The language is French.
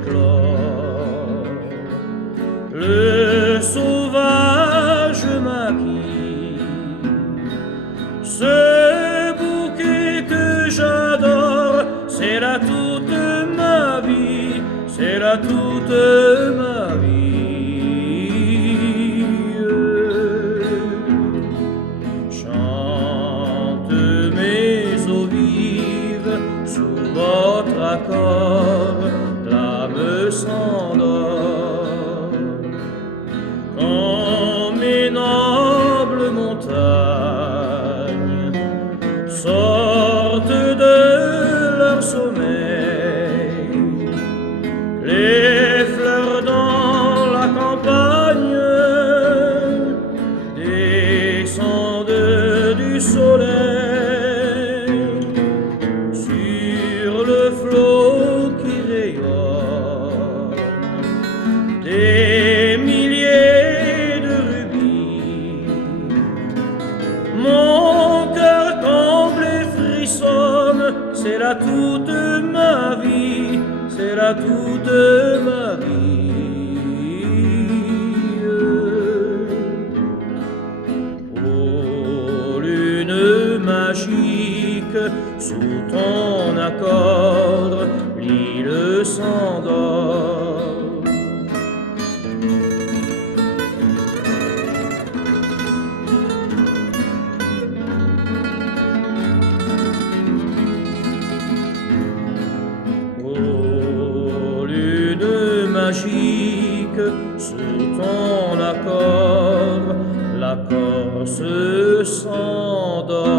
éclore. Le sauvage maquis, ce bouquet que j'adore, c'est là toute ma vie, c'est là toute ma vie. Chante mes eaux vives sous votre accord, l'âme s'endort. Quand mes nobles montagnes sortent de leur sommeil, les fleurs dans la campagne descendent du soleil sur le flot qui rayonne des milliers de rubis. Mon cœur tremble et frissonne, c'est là toute ma vie, c'est là toute ma vie. Ô lune magique, sous ton accord, l'île s'endort. Magique, sous ton accord, la Corse s'endort.